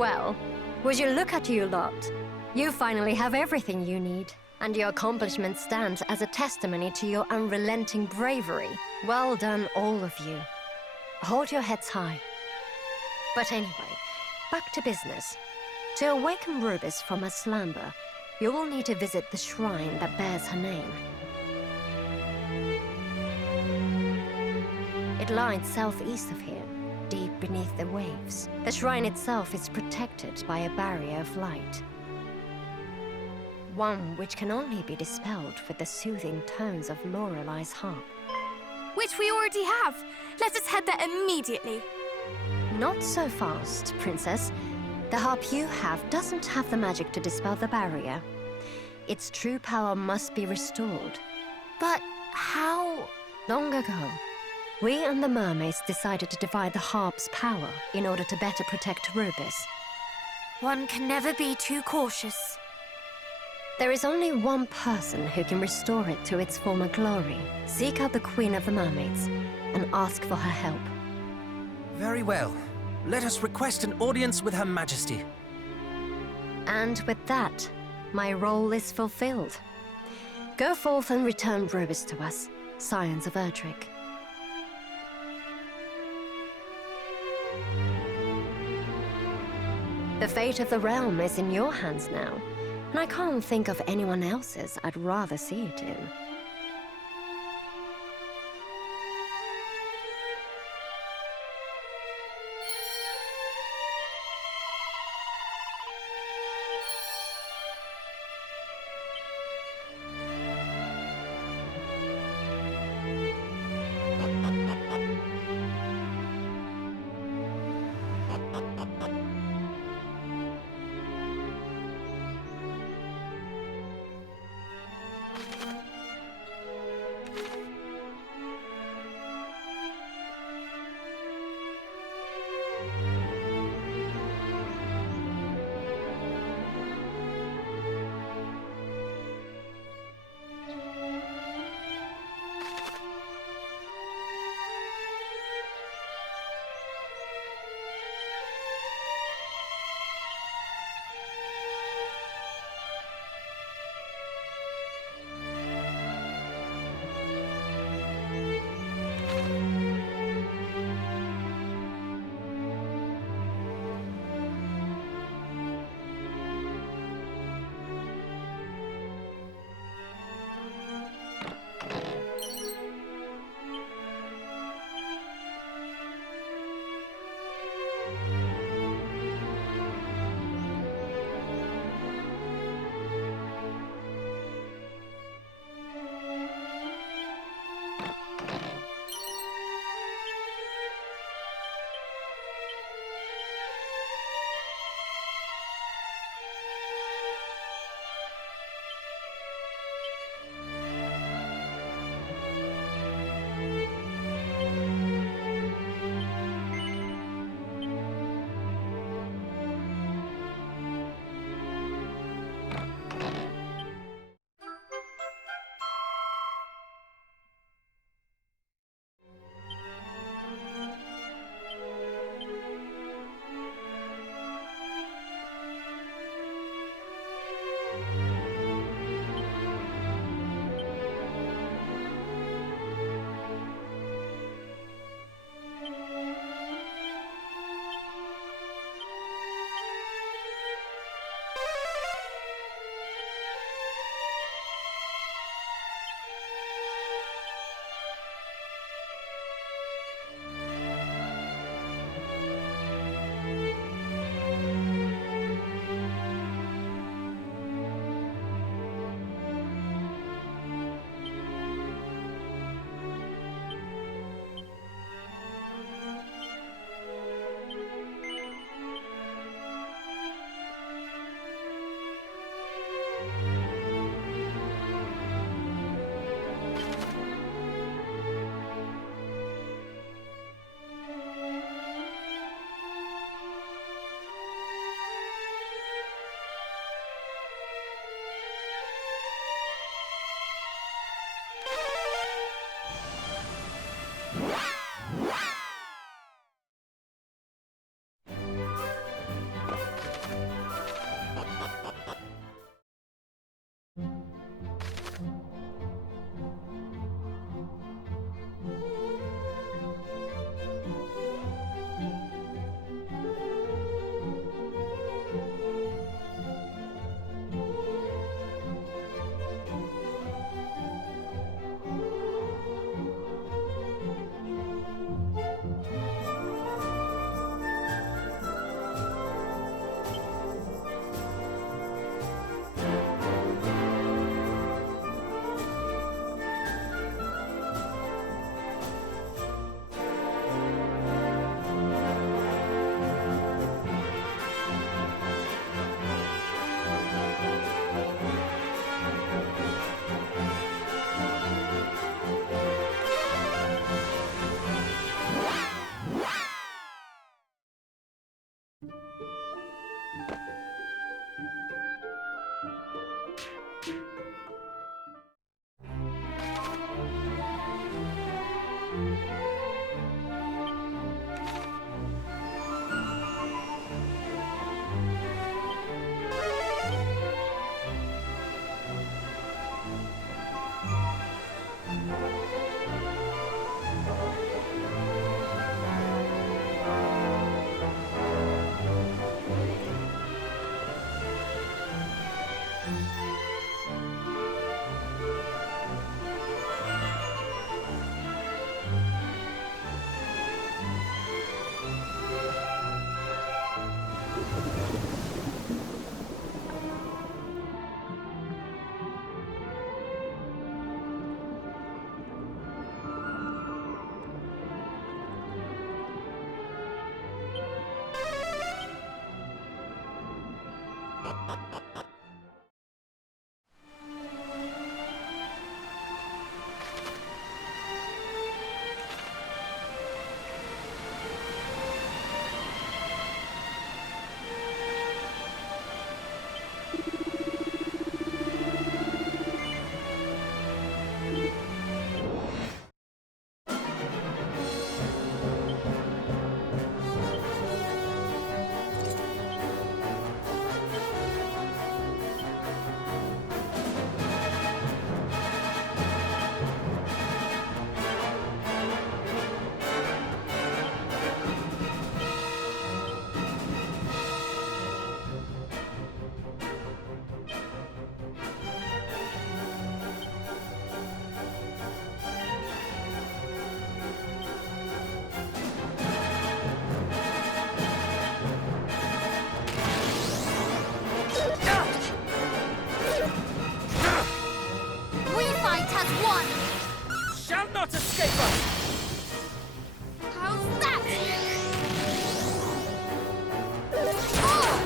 Well, would you look at you lot? You finally have everything you need, and your accomplishment stands as a testimony to your unrelenting bravery. Well done, all of you. Hold your heads high. But anyway, back to business. To awaken Rubis from her slumber, you will need to visit the shrine that bears her name. It lies southeast of here, deep beneath the waves. The shrine itself is protected by a barrier of light. One which can only be dispelled with the soothing tones of Lorelei's harp. Which we already have. Let us head there immediately. Not so fast, Princess. The harp you have doesn't have the magic to dispel the barrier. Its true power must be restored. But how? Long ago, we and the mermaids decided to divide the harp's power in order to better protect Rubis. One can never be too cautious. There is only one person who can restore it to its former glory. Seek out the Queen of the Mermaids and ask for her help. Very well. Let us request an audience with Her Majesty. And with that, my role is fulfilled. Go forth and return Rubis to us, Scions of Erdrick. The fate of the realm is in your hands now, and I can't think of anyone else's I'd rather see it in. We fight as one! Shall not escape us! How's that? Oh!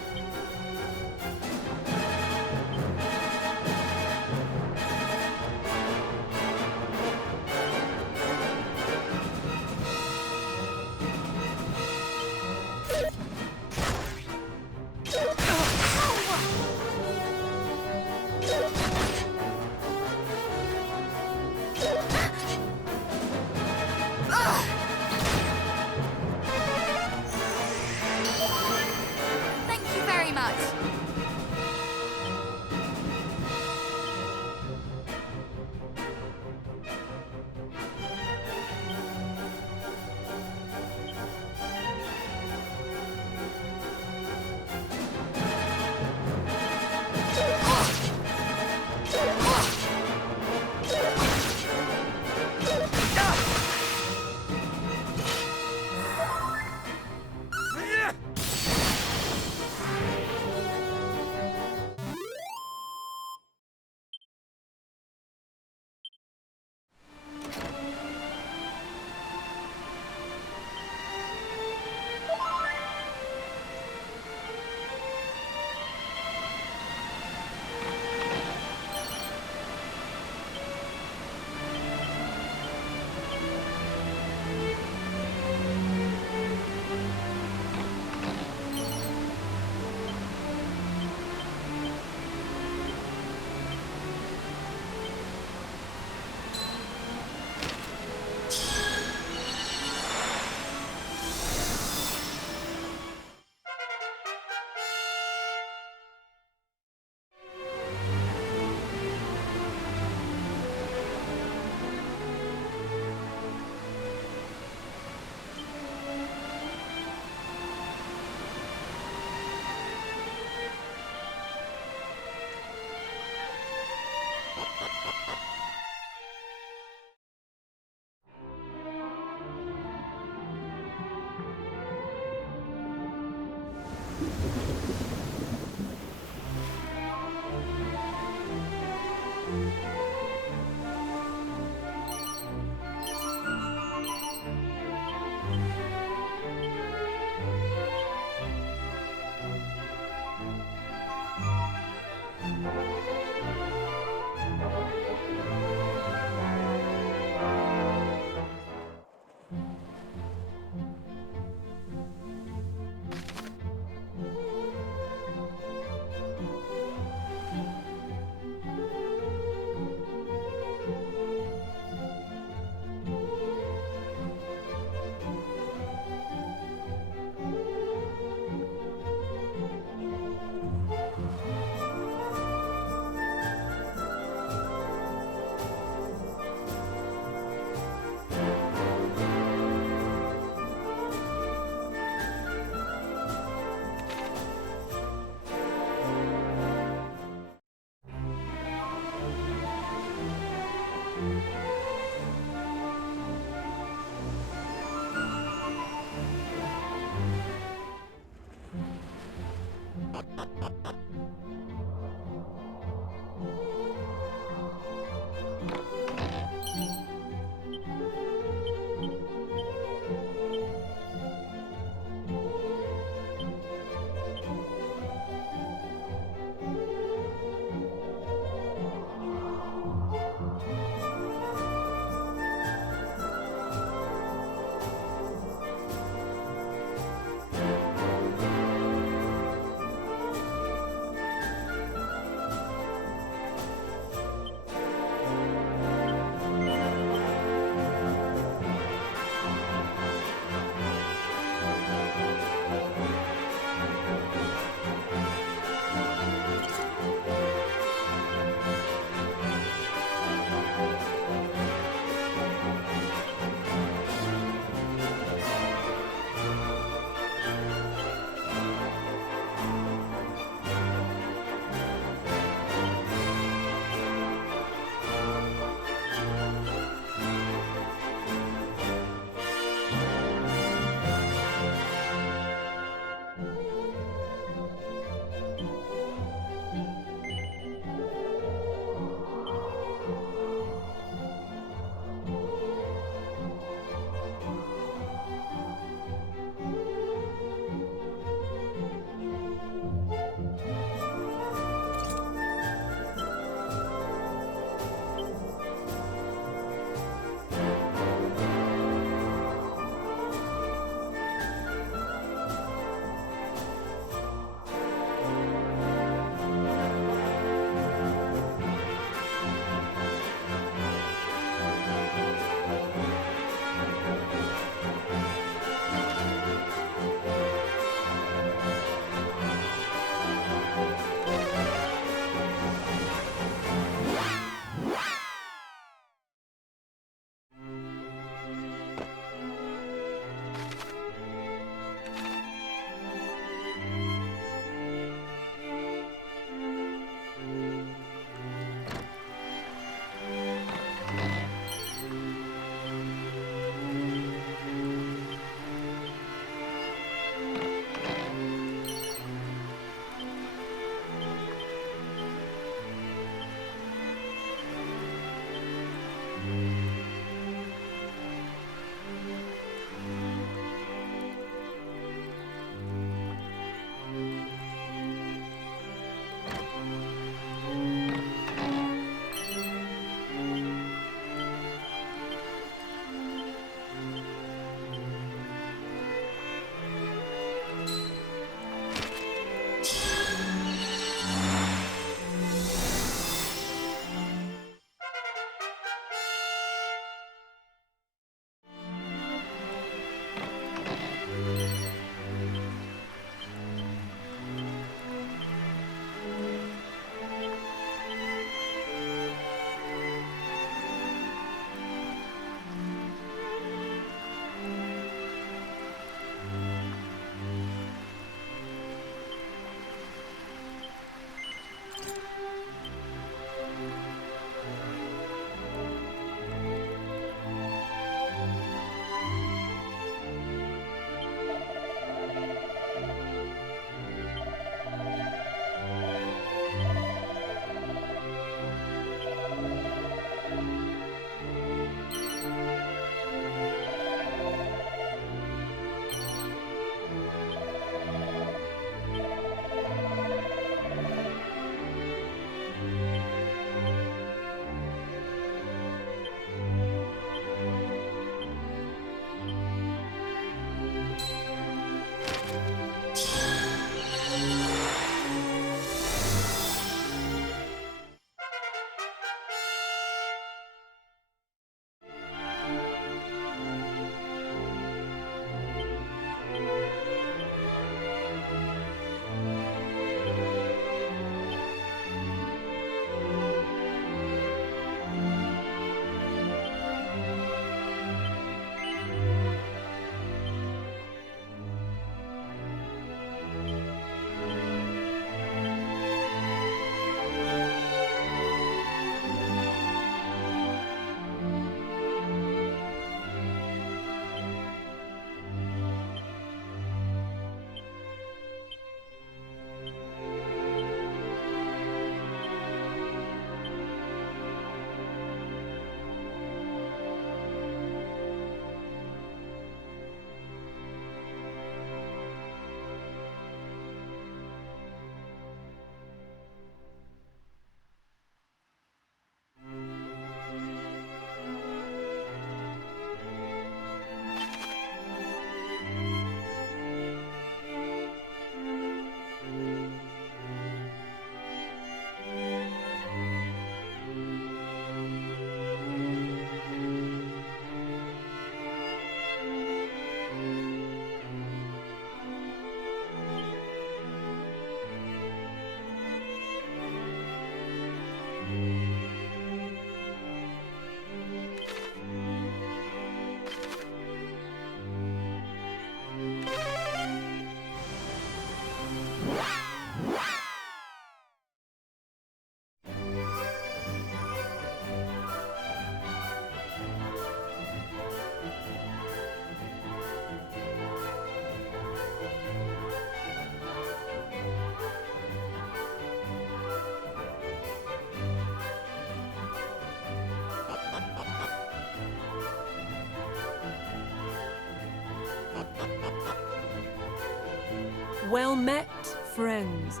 Well met, friends.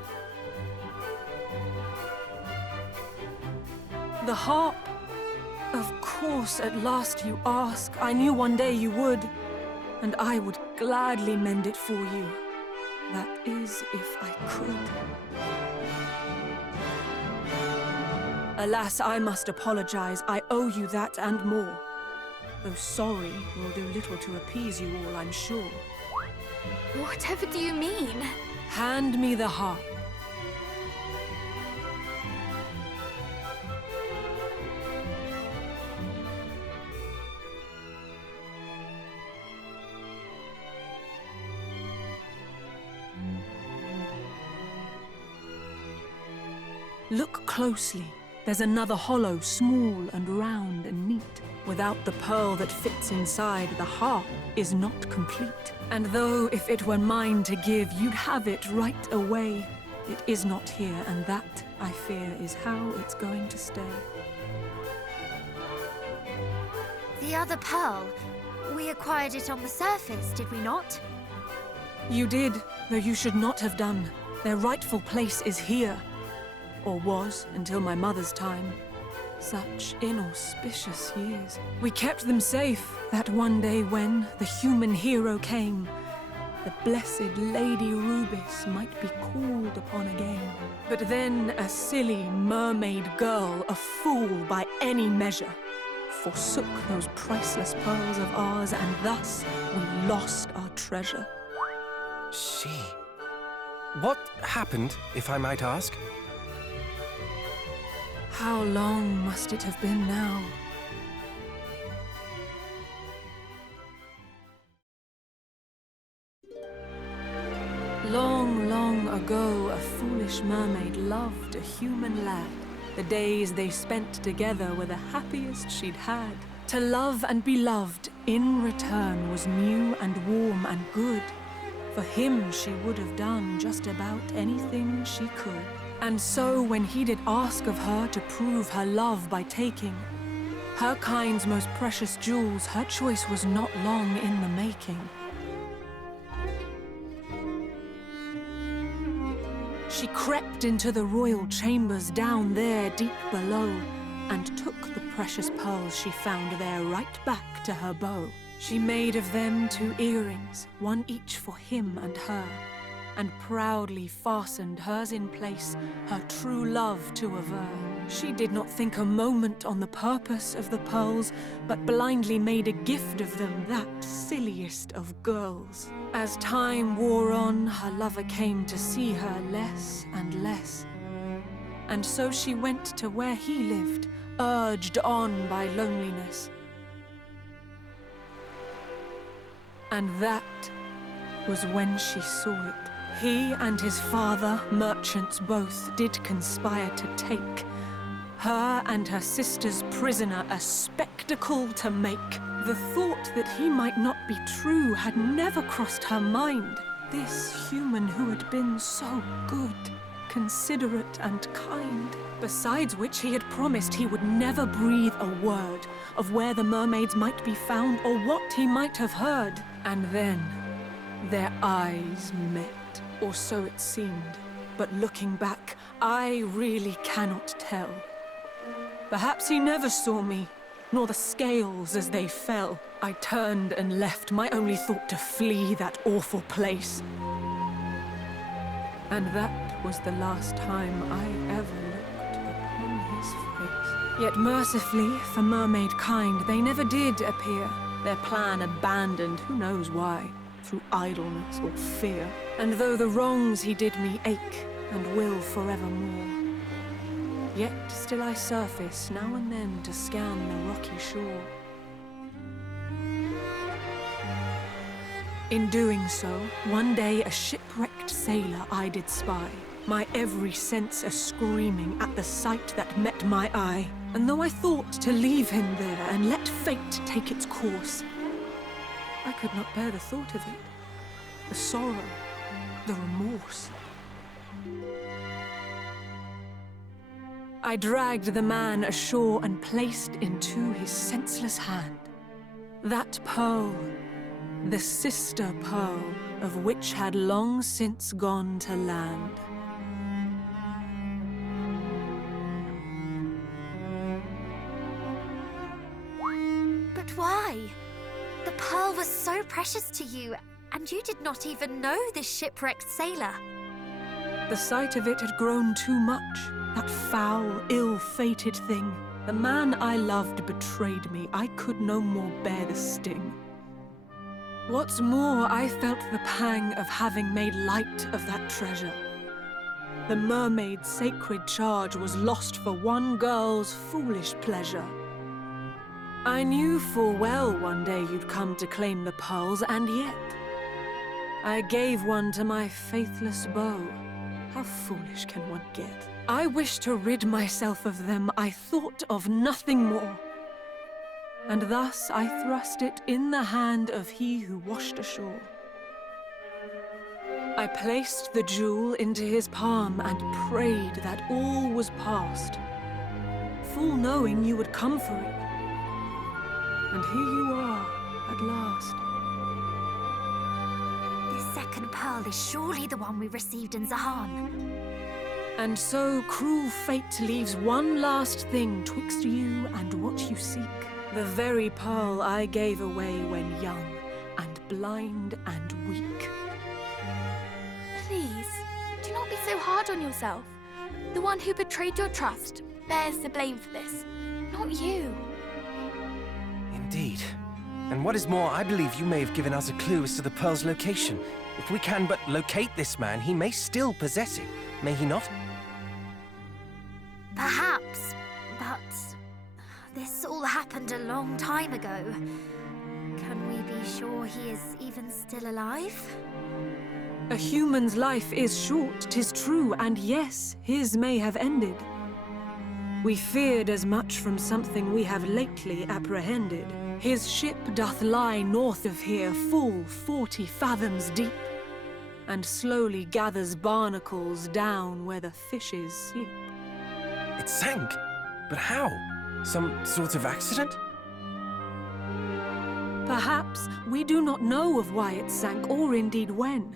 The harp. Of course, at last you ask. I knew one day you would, and I would gladly mend it for you. That is, if I could. Alas, I must apologize. I owe you that and more. Though sorry will do little to appease you all, I'm sure. Whatever do you mean? Hand me the harp. Look closely. There's another hollow, small and round and neat. Without the pearl that fits inside, the harp is not complete. And though if it were mine to give, you'd have it right away, it is not here, and that, I fear, is how it's going to stay. The other pearl. We acquired it on the surface, did we not? You did, though you should not have done. Their rightful place is here. Or was, until my mother's time. Such inauspicious years. We kept them safe, that one day when the human hero came, the blessed Lady Rubis might be called upon again. But then a silly mermaid girl, a fool by any measure, forsook those priceless pearls of ours, and thus we lost our treasure. She... What happened, if I might ask? How long must it have been now? Long, long ago, a foolish mermaid loved a human lad. The days they spent together were the happiest she'd had. To love and be loved in return was new and warm and good. For him she would have done just about anything she could. And so when he did ask of her to prove her love by taking her kind's most precious jewels, her choice was not long in the making. She crept into the royal chambers down there deep below, and took the precious pearls she found there right back to her bow. She made of them 2 earrings, one each for him and her, and proudly fastened hers in place, her true love to aver. She did not think a moment on the purpose of the pearls, but blindly made a gift of them, that silliest of girls. As time wore on, her lover came to see her less and less. And so she went to where he lived, urged on by loneliness. And that was when she saw it. He and his father, merchants both, did conspire to take her and her sister's prisoner, a spectacle to make. The thought that he might not be true had never crossed her mind. This human who had been so good, considerate and kind. Besides which he had promised he would never breathe a word of where the mermaids might be found or what he might have heard. And then their eyes met. Or so it seemed, but looking back, I really cannot tell. Perhaps he never saw me, nor the scales as they fell. I turned and left, my only thought to flee that awful place. And that was the last time I ever looked upon his face. Yet mercifully, for mermaid kind, they never did appear. Their plan abandoned, who knows why. Through idleness or fear. And though the wrongs he did me ache, and will forevermore, yet still I surface now and then to scan the rocky shore. In doing so, one day a shipwrecked sailor I did spy, my every sense a-screaming at the sight that met my eye. And though I thought to leave him there and let fate take its course, I could not bear the thought of it, the sorrow, the remorse. I dragged the man ashore and placed into his senseless hand that pearl, the sister pearl, of which had long since gone to land. But why? The pearl was so precious to you, and you did not even know this shipwrecked sailor. The sight of it had grown too much. That foul, ill-fated thing. The man I loved betrayed me. I could no more bear the sting. What's more, I felt the pang of having made light of that treasure. The mermaid's sacred charge was lost for one girl's foolish pleasure. I knew full well one day you'd come to claim the pearls, and yet I gave one to my faithless beau. How foolish can one get? I wished to rid myself of them. I thought of nothing more. And thus I thrust it in the hand of he who washed ashore. I placed the jewel into his palm and prayed that all was past, full knowing you would come for it. And here you are, at last. This second pearl is surely the one we received in Zahan. And so cruel fate leaves one last thing twixt you and what you seek. The very pearl I gave away when young, and blind and weak. Please, do not be so hard on yourself. The one who betrayed your trust bears the blame for this, not you. Indeed. And what is more, I believe you may have given us a clue as to the pearl's location. If we can but locate this man, he may still possess it, may he not? Perhaps, but this all happened a long time ago. Can we be sure he is even still alive? A human's life is short, 'tis true, and yes, his may have ended. We feared as much from something we have lately apprehended. His ship doth lie north of here, full 40 fathoms deep, and slowly gathers barnacles down where the fishes sleep. It sank? But how? Some sort of accident? Perhaps we do not know of why it sank, or indeed when,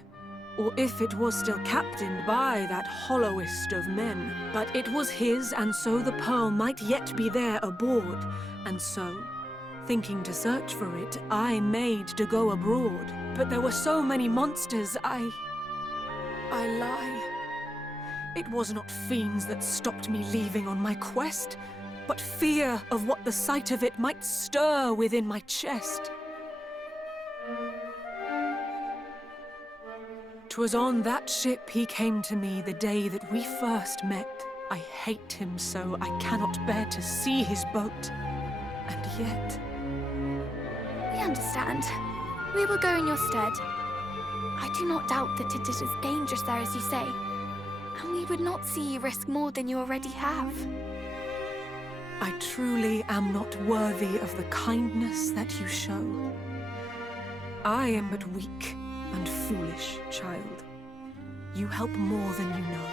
or if it was still captained by that hollowest of men. But it was his, and so the pearl might yet be there aboard. And so, thinking to search for it, I made to go abroad. But there were so many monsters, I lie. It was not fiends that stopped me leaving on my quest, but fear of what the sight of it might stir within my chest. 'Twas on that ship he came to me the day that we first met. I hate him so, I cannot bear to see his boat. And yet... We understand. We will go in your stead. I do not doubt that it is as dangerous there as you say, and we would not see you risk more than you already have. I truly am not worthy of the kindness that you show. I am but weak and foolish, child. You help more than you know.